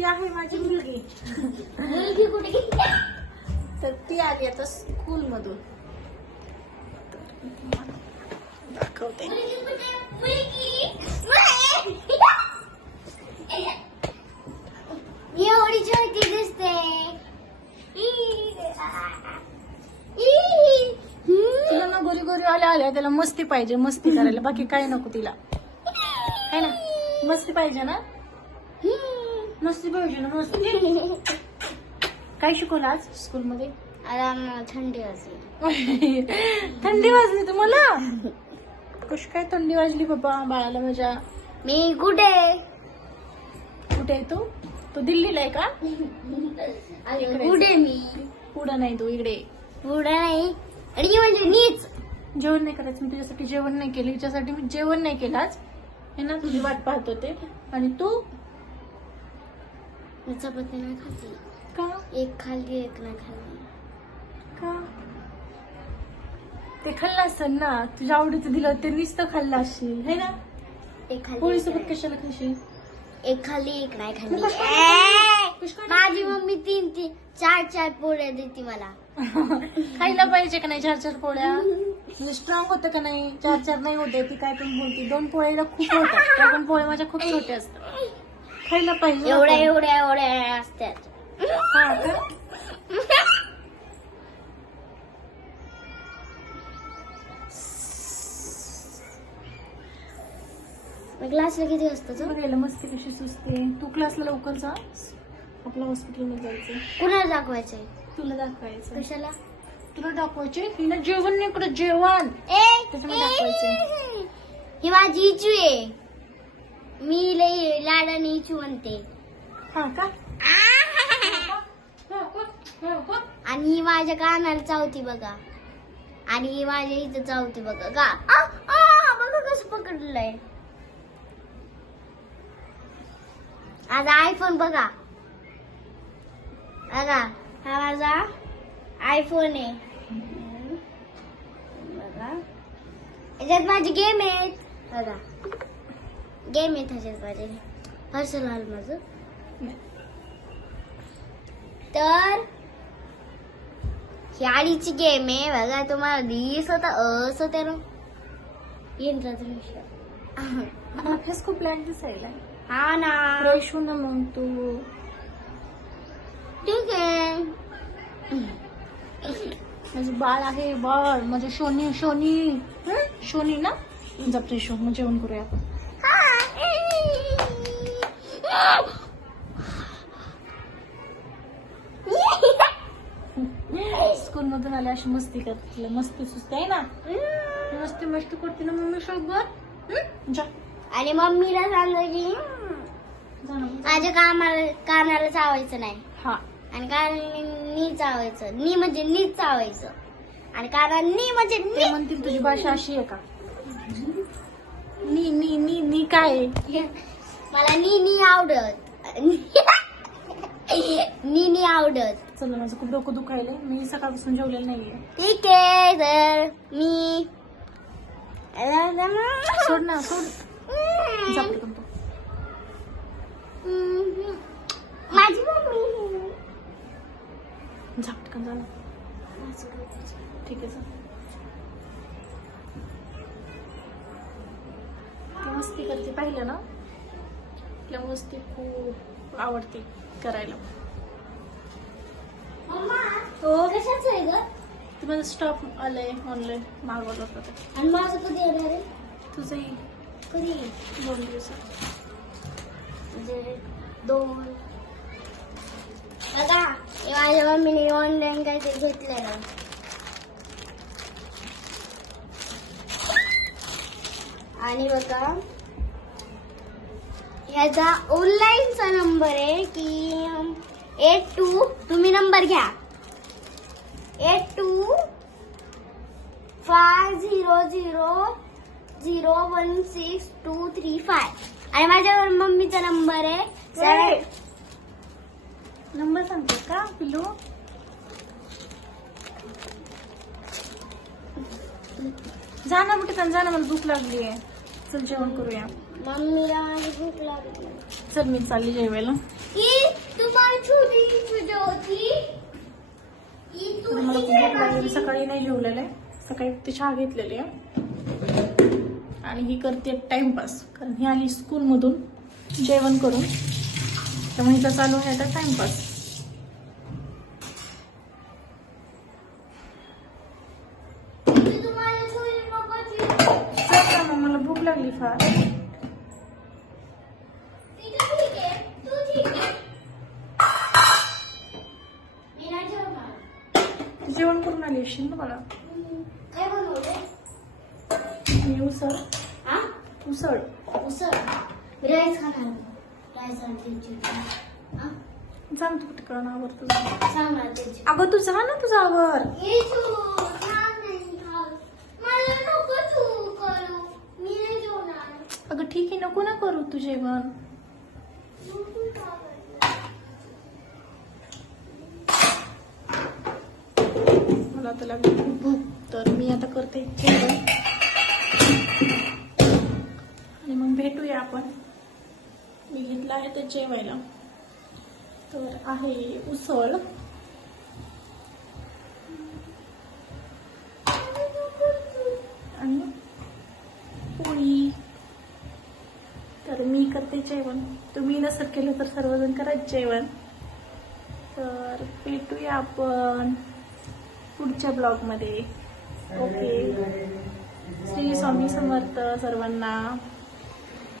ती आहे माझी मुलगी. मुलगी कुठे? तर ती आली आता स्कूल मधून. दाखवते. एवढी छोटी दिसते. तिला ना गोरी गोरी आल्या आल्या. त्याला मस्ती पाहिजे मस्ती करायला. बाकी काय नको तिला. है ना? मस्ती पाहिजे ना? मस्ती पाहिजे ना मस्ती. काय शिकवलं आज? स्कूलमध्ये? आराम थंडी असेल थंडी वाजली तुम्हाला? कशी काय थंडी वाजली बाबा बाळाला माझ्या? मी कुठे? कुठे आहे तो? तो दिल्लीला आहे का? इकडे. कुठे मी? पुढं नाही तो इकडे. पुढे नाही. आणि म्हणजे नीच जेवण नाही करायचं मी तुझ्यासाठी जेवण नाही केलं. हिच्यासाठी मी जेवण नाही केलं आज. हे ना तुझी वाट पाहत होते. आणि तू? मी चपाती नाही खाल्ली का एक खाल्ली एक नाही खाल्ली का ते खाल्लं असेल ना तुझ्या आवडीचं दिलं ते नुसतं खाल्लं असशील है ना? एक खाल्ली पोळी एक सोबत नाही. कशाला खाशील? एक खाल्ली एक नाही खाल्ली ए! माझी मम्मी तीन तीन चार चार पोळ्या देते मला. खायला पाहिजे का नाही चार चार पोळ्या? म्हणजे स्ट्रॉंग होतं का नाही? चार चार नाही होते ती काय पण बोलते. दोन पोळ्याला खूप होतात. त्या पण पोळ्या माझ्या खूप छोट्या असतात. खायला पाहिजे एवढ्या. एवढ्या एवढ्या असतात हा. का? क्लासला किती वाजता जाऊ? बघायला मस्ती कशी सुचते. तू क्लासला लवकर जा. आपल्या हॉस्पिटलमध्ये जायचं कुणाला दाखवायचंय? तुला दाखवायचं कशाला? तुला दाखवायचे हिला जेवण नाही इकडे जेवण? ए त्याच्यामध्ये दाखवायचंय. ही माझी इचू आहे. मी लई लाडाने इचू म्हणते हा का? आणि ही माझ्या कानाला चावती बघा. आणि ही माझ्या इथं चावती बघा. का आ, आ, बघा कसं पकडलंय. आता आयफोन बघा. बघा हा माझा आयफोन आहे. बघा. याच्यात माझे गेम आहेत. बघा. गेम आहेत ह्याच्यात माझे हर्षल हॉल माझं तर ही गेम आहे बघा तुम्हाला दिसत असं तर यंत्राचा विषय अभ्यास खूप लॅक दिसायला हा ना रैशू ना मग तू ठीक आहे माझं बाळ आहे बाळ माझं शोनी शोनी? शोनी ना जपते शो मग जेवण करूया आपण स्कूल मधून आले अशी मस्ती करते मस्ती सुस्ती आहे ना? मस्ती मस्ती करते ना मम्मी सोबत? जा. आणि मम्मीला सांगलं की. माझ्या कामाला कानाला चावायचं नाही. हा. आणि कानाने नी चावायचं. नी म्हणजे नीच चावायचं. आणि कानाने नी म्हणजे नी म्हणतील तुझी भाषा अशी आहे का? नी नी नी नी काय? मला नी नी आवडत. नी नी आवडत. चला माझं खूप डोकं दुखायलंय. मी सकाळपासून जेवलेलं नाहीये. ठीक आहे तर मी सोड ना सोड. जा पटकन तू. माझी मम्मी. जा पटकन जा ना. ठीक आहे चल मस्ती करते पाहिलं ना? तिला मस्ती खूप आवडते करायला. कशाच आहे ग? ते माझं स्टॉप आलंय ऑनलाईन मागवलं होतं. आणि माझं कधी येणार आहे? तुझं येईल कधी? दोन दिवसात. म्हणजे दोन. बघा माझ्या मम्मीने ऑनलाईन काहीतरी घेतलेलं आणि बघा ह्याचा ऑनलाईनचा नंबर आहे की एट टू तुम्ही नंबर घ्या. Eight two five zero zero zero one six two three five आणि माझ्या मम्मीचा नंबर आहे. सेवन नंबर सांगते का पिलू जा ना कुठे जा ना मला भूक लागली आहे चल जेवण करूया. मम्मीला माझी भूक लागली. चल मी चालली जेवायला. तुम्हाला छोटी छोटी होती. तू मला खूप भूक लागली मी सकाळी नाही जेवलेलं आहे सकाळी फक्त चहा घेतलेली आहे. आणि ही करते टाइमपास. कारण ही आली स्कूलमधून जेवण करून. त्यामुळे हिचा चालू आहे आता टाइमपास तुम्हाला छोटी नकोची चल ना मग मला भूक लागली फार ती तर ठीक आहे तू ठीक आहे मी नाही जेवणार तू जेवण करून आली असेल ना मला मी उसळ? हा उसळ. उसळ राईस खाणार राईस हा? सांग तू तिकडं आवर तुझं. सांग अगं तू जा ना तुझा आवर ये तू छान नाही खात. मला नको तू करू मी नाही जेवणार अगं ठीक आहे नको ना करू तू जेवण. मला तर लागली खूप भूक. तर मी आता करते जेवण. आणि मग भेटूया आपण. मी घेतलं आहे ते जेवायला. तर आहे उसळ आणि पोळी तर मी करते जेवण. तुम्ही नसत केलं तर सर्वजण करा जेवण. तर भेटूया आपण पुढच्या ब्लॉगमध्ये. ओके श्री स्वामी समर्थ सर्वांना.